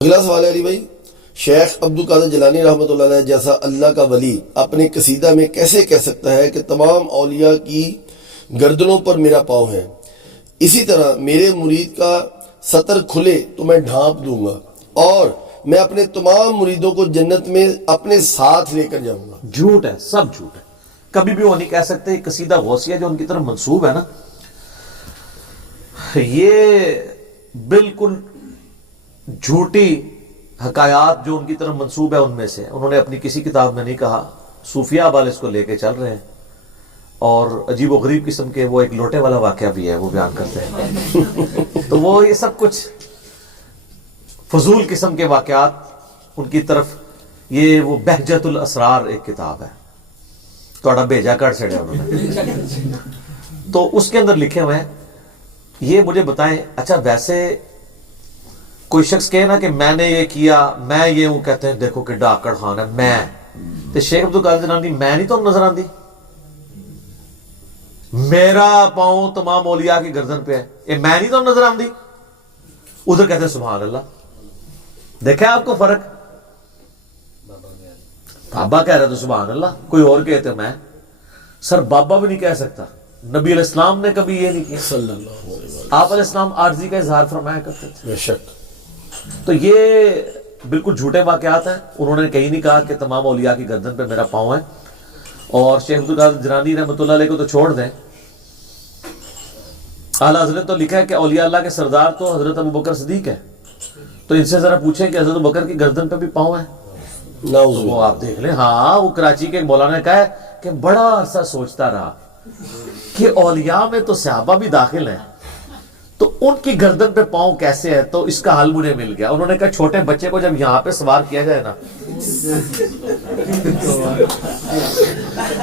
اگلا سوال ہے علی بھائی، شیخ عبد القادر جیلانی رحمۃ اللہ علیہ جیسا اللہ کا ولی اپنے قصیدہ میں کیسے کہہ سکتا ہے کہ تمام اولیاء کی گردنوں پر میرا پاؤں ہے، اسی طرح میرے مرید کا سطر کھلے تو میں ڈھانپ دوں گا اور میں اپنے تمام مریدوں کو جنت میں اپنے ساتھ لے کر جاؤں گا؟ جھوٹ ہے، سب جھوٹ ہے. کبھی بھی وہ نہیں کہہ سکتے. قصیدہ غوثیہ جو ان کی طرف منسوب ہے نا، یہ بالکل جھوٹی حکایات جو ان کی طرف منسوب ہے ان میں سے. انہوں نے اپنی کسی کتاب میں نہیں کہا. صوفیہ والے اس کو لے کے چل رہے ہیں اور عجیب و غریب قسم کے وہ ایک لوٹے والا واقعہ بھی ہے وہ بیان کرتے ہیں. تو وہ یہ سب کچھ فضول قسم کے واقعات ان کی طرف. یہ وہ بہجت الاسرار ایک کتاب ہے، توڑا بھیجا کر چھڑے انہوں نے، تو اس کے اندر لکھے ہوئے ہیں. یہ مجھے بتائیں، اچھا ویسے کوئی شخص کہے نا کہ میں نے یہ کیا، میں یہ ہوں، کہتے ہیں دیکھو کہ ڈاکڑ خان ہے میں. تو شیخ عبد القادر جیلانی میں نہیں تو نظر آندی، میرا پاؤں تمام اولیاء کی گردن پہ ہے، یہ میں نہیں تو نظر آندی. ادھر کہتے ہیں سبحان اللہ. دیکھا آپ کو فرق؟ بابا کہہ رہا تو سبحان اللہ، کوئی اور کہتے میں. سر بابا بھی نہیں کہہ سکتا. نبی علیہ السلام نے کبھی یہ نہیں کیا صلی اللہ علیہ وسلم. آپ علیہ السلام عاجزی کا اظہار فرمایا کرتے تھے. بے شک. تو یہ بالکل جھوٹے واقعات ہیں. انہوں نے کہیں نہیں کہا کہ تمام اولیاء کی گردن پہ میرا پاؤں ہے. اور شیخ عبد القادر جیلانی رحمۃ اللہ علیہ کو تو چھوڑ دیں، اعلیٰ حضرت تو لکھا ہے کہ اولیاء اللہ کے سردار تو حضرت ابو بکر صدیق ہے. تو ان سے ذرا پوچھیں کہ حضرت ابو بکر کی گردن پہ بھی پاؤں ہے؟ نعوذ وہ آپ دیکھ لیں. ہاں وہ کراچی کے ایک مولانا نے کہا ہے کہ بڑا عرصہ سوچتا رہا کہ اولیاء میں تو صحابہ بھی داخل ہیں، تو ان کی گردن پہ پاؤں کیسے ہے؟ تو اس کا حل مجھے مل گیا. انہوں نے کہا چھوٹے بچے کو جب یہاں پہ سوار کیا جائے نا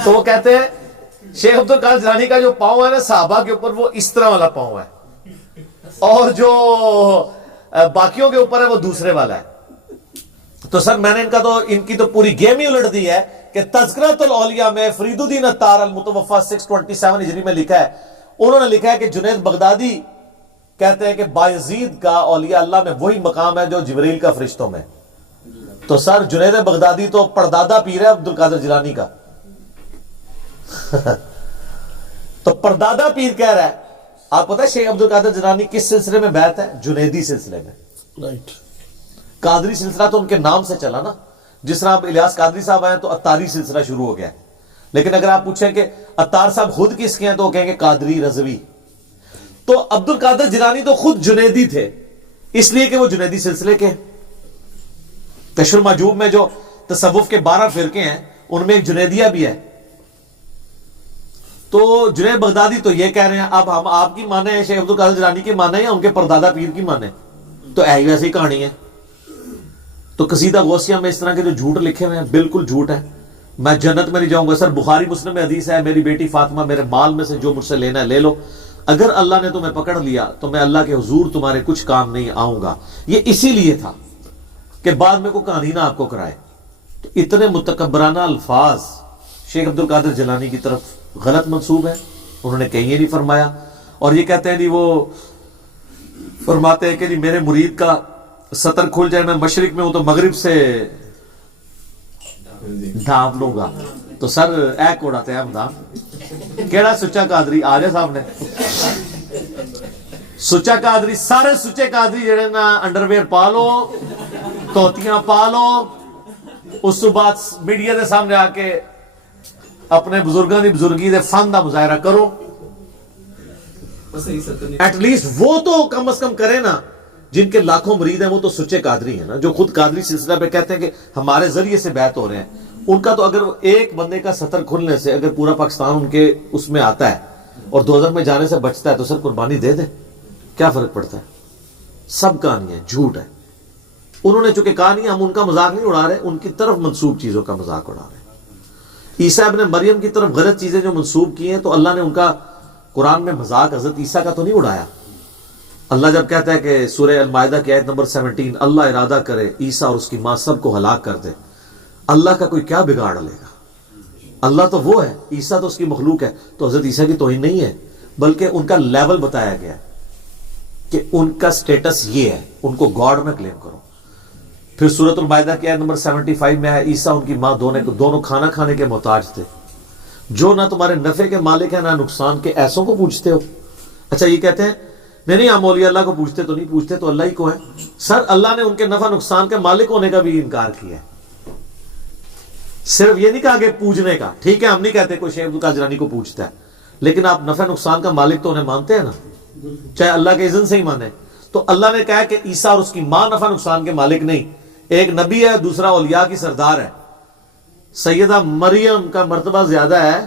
تو وہ کہتے ہیں شیخ عبد القادر جیلانی کا جو پاؤں ہے نا صحابہ کے اوپر، وہ اس طرح والا پاؤں ہے، اور جو باقیوں کے اوپر ہے وہ دوسرے والا ہے. تو سر میں نے ان کی تو پوری گیم ہی الٹ دی ہے کہ تذکرۃ الاولیاء میں فرید الدین عطار المتوفی 627 ہجری میں لکھا ہے. انہوں نے لکھا ہے کہ جنید بغدادی کہتے ہیں کہ بایزید کا اولیاء اللہ میں وہی مقام ہے جو جبریل کا فرشتوں میں. تو سر جنید بغدادی تو پردادا پیر ہے عبد القادر جیلانی کا. تو پردادا پیر کہہ رہا ہے. آپ پتہ ہے شیخ عبد القادر جیلانی کس سلسلے میں بیعت ہے؟ جنیدی سلسلے میں. رائٹ. قادری سلسلہ تو ان کے نام سے چلا نا، جس طرح اب الیاس قادری صاحب آئے تو اتاری سلسلہ شروع ہو گیا. لیکن اگر آپ پوچھیں کہ اتار صاحب خود کس کے ہیں تو وہ کہیں گے قادری رضوی. تو عبد القادر جیلانی تو خود جنیدی تھے، اس لیے کہ وہ جنیدی سلسلے کے. کشف المحجوب میں جو تصوف کے 12 فرقے ہیں ان میں ایک جنیدیہ بھی ہے. تو جنید بغدادی تو یہ کہہ رہے ہیں اب ہم آپ کی مانے ہیں، شیخ عبد القادر جیلانی کی مانے ہیں یا ان کے پردادا پیر کی مانے؟ تو ایسی ہی کہانی ہے. تو قصیدہ غوثیہ میں اس طرح کے جو جھوٹ لکھے ہوئے ہیں بالکل جھوٹ ہے. میں جنت میں نہیں جاؤں گا. سر بخاری مسلم میں حدیث ہے، میری بیٹی فاطمہ میرے مال میں سے جو مجھ سے لینا ہے لے لو، اگر اللہ نے تمہیں پکڑ لیا تو میں اللہ کے حضور تمہارے کچھ کام نہیں آؤں گا. یہ اسی لیے تھا کہ بعد میں کوئی کہانی نہ آپ کو کرائے. تو اتنے متکبرانہ الفاظ شیخ عبد القادر جیلانی کی طرف غلط منسوب ہے. انہوں نے کہیں یہ نہیں فرمایا. اور یہ کہتے ہیں جی وہ فرماتے ہیں کہ جی میرے مرید کا سطر کھل جائے، میں مشرق میں ہوں تو مغرب سے ڈھانپ لوں گا. تو سر اے کوڑاتے ہیں ہم کیڑا سچا قادری آ جائے سامنے. سچا قادری سارے سچے قادری جڑے نا انڈر ویئر پا لو، توتیاں پا لو، اس تو بعد میڈیا دے سامنے آ کے اپنے بزرگاں دی بزرگی دے فن دا مظاہرہ کرو. ایٹ لیسٹ وہ تو کم از کم کرے نا. جن کے لاکھوں مرید ہیں وہ تو سچے قادری ہیں نا، جو خود قادری سلسلہ پہ کہتے ہیں کہ ہمارے ذریعے سے بیعت ہو رہے ہیں. ان کا تو اگر ایک بندے کا سطر کھلنے سے اگر پورا پاکستان ان کے اس میں آتا ہے اور دوزخ میں جانے سے بچتا ہے تو سر قربانی دے دے، کیا فرق پڑتا ہے؟ سب کہانی ہے، جھوٹ ہے. انہوں نے چونکہ کہا نہیں، ہم ان کا مذاق نہیں اڑا رہے، ان کی طرف منسوب چیزوں کا مذاق اڑا رہے ہیں. عیسیٰ ابن مریم کی طرف غلط چیزیں جو منسوب کی ہیں تو اللہ نے ان کا قرآن میں مذاق حضرت عیسیٰ کا تو نہیں اڑایا. اللہ جب کہتا ہے کہ سورہ المائدہ کی آیت نمبر 17 اللہ ارادہ کرے عیسیٰ اور اس کی ماں سب کو ہلاک کر دے، اللہ کا کوئی کیا بگاڑ لے گا؟ اللہ تو وہ ہے، عیسیٰ تو اس کی مخلوق ہے. تو حضرت عیسیٰ کی توہین نہیں ہے، بلکہ ان کا لیول بتایا گیا کہ ان کا سٹیٹس یہ ہے، ان کو گاڈ نہ کلیم کرو. پھر سورۃ المائدہ کی آیت نمبر 75 میں ہے عیسیٰ ان کی ماں دونوں کھانا کھانے کے محتاج تھے، جو نہ تمہارے نفع کے مالک ہیں نہ نقصان کے، ایسوں کو پوچھتے ہو؟ اچھا یہ کہتے ہیں نہیں ہم اولیاء اللہ کو پوچھتے تو نہیں، پوچھتے تو اللہ ہی کو ہے۔ سر اللہ نے ان کے نفع نقصان کے مالک ہونے کا بھی انکار کیا ہے، صرف یہ نہیں کہا کہ پوجنے کا۔ ٹھیک ہے ہم نہیں کہتے کوئی شیخ عبد القادر جیلانی کو پوچھتا ہے، لیکن آپ نفع نقصان کا مالک تو انہیں مانتے ہیں نا، چاہے اللہ کے اذن سے ہی مانے۔ تو اللہ نے کہا کہ عیسیٰ اور اس کی ماں نفع نقصان کے مالک نہیں، ایک نبی ہے دوسرا اولیاء کی سردار ہے۔ سیدہ مریم کا مرتبہ زیادہ ہے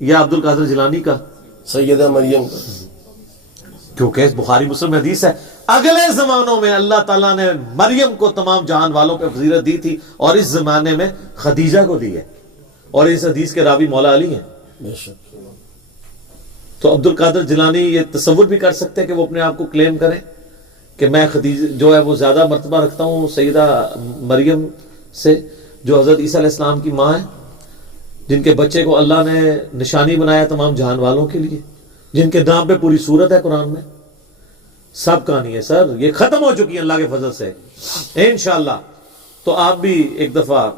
یا عبد القادر جیلانی کا؟ سیدہ مریم کا، کیونکہ بخاری مسلم میں حدیث ہے اگلے زمانوں میں اللہ تعالیٰ نے مریم کو تمام جہان والوں پہ فضیلت دی تھی، اور اس زمانے میں خدیجہ کو دی ہے، اور اس حدیث کے راوی مولا علی ہیں۔ بے شک۔ تو عبد القادر جیلانی یہ تصور بھی کر سکتے ہیں کہ وہ اپنے آپ کو کلیم کریں کہ میں خدیجہ جو ہے وہ زیادہ مرتبہ رکھتا ہوں سیدہ مریم سے، جو حضرت عیسیٰ علیہ السلام کی ماں ہے، جن کے بچے کو اللہ نے نشانی بنایا تمام جہان والوں کے لیے، جن کے نام پہ پوری سورت ہے قرآن میں۔ سب کہانی ہے سر، یہ ختم ہو چکی ہے اللہ کے فضل سے انشاءاللہ۔ تو آپ بھی ایک دفعہ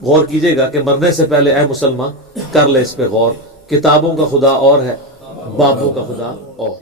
غور کیجئے گا کہ مرنے سے پہلے اے مسلمان کر لے اس پہ غور، کتابوں کا خدا اور ہے، بابوں کا خدا اور۔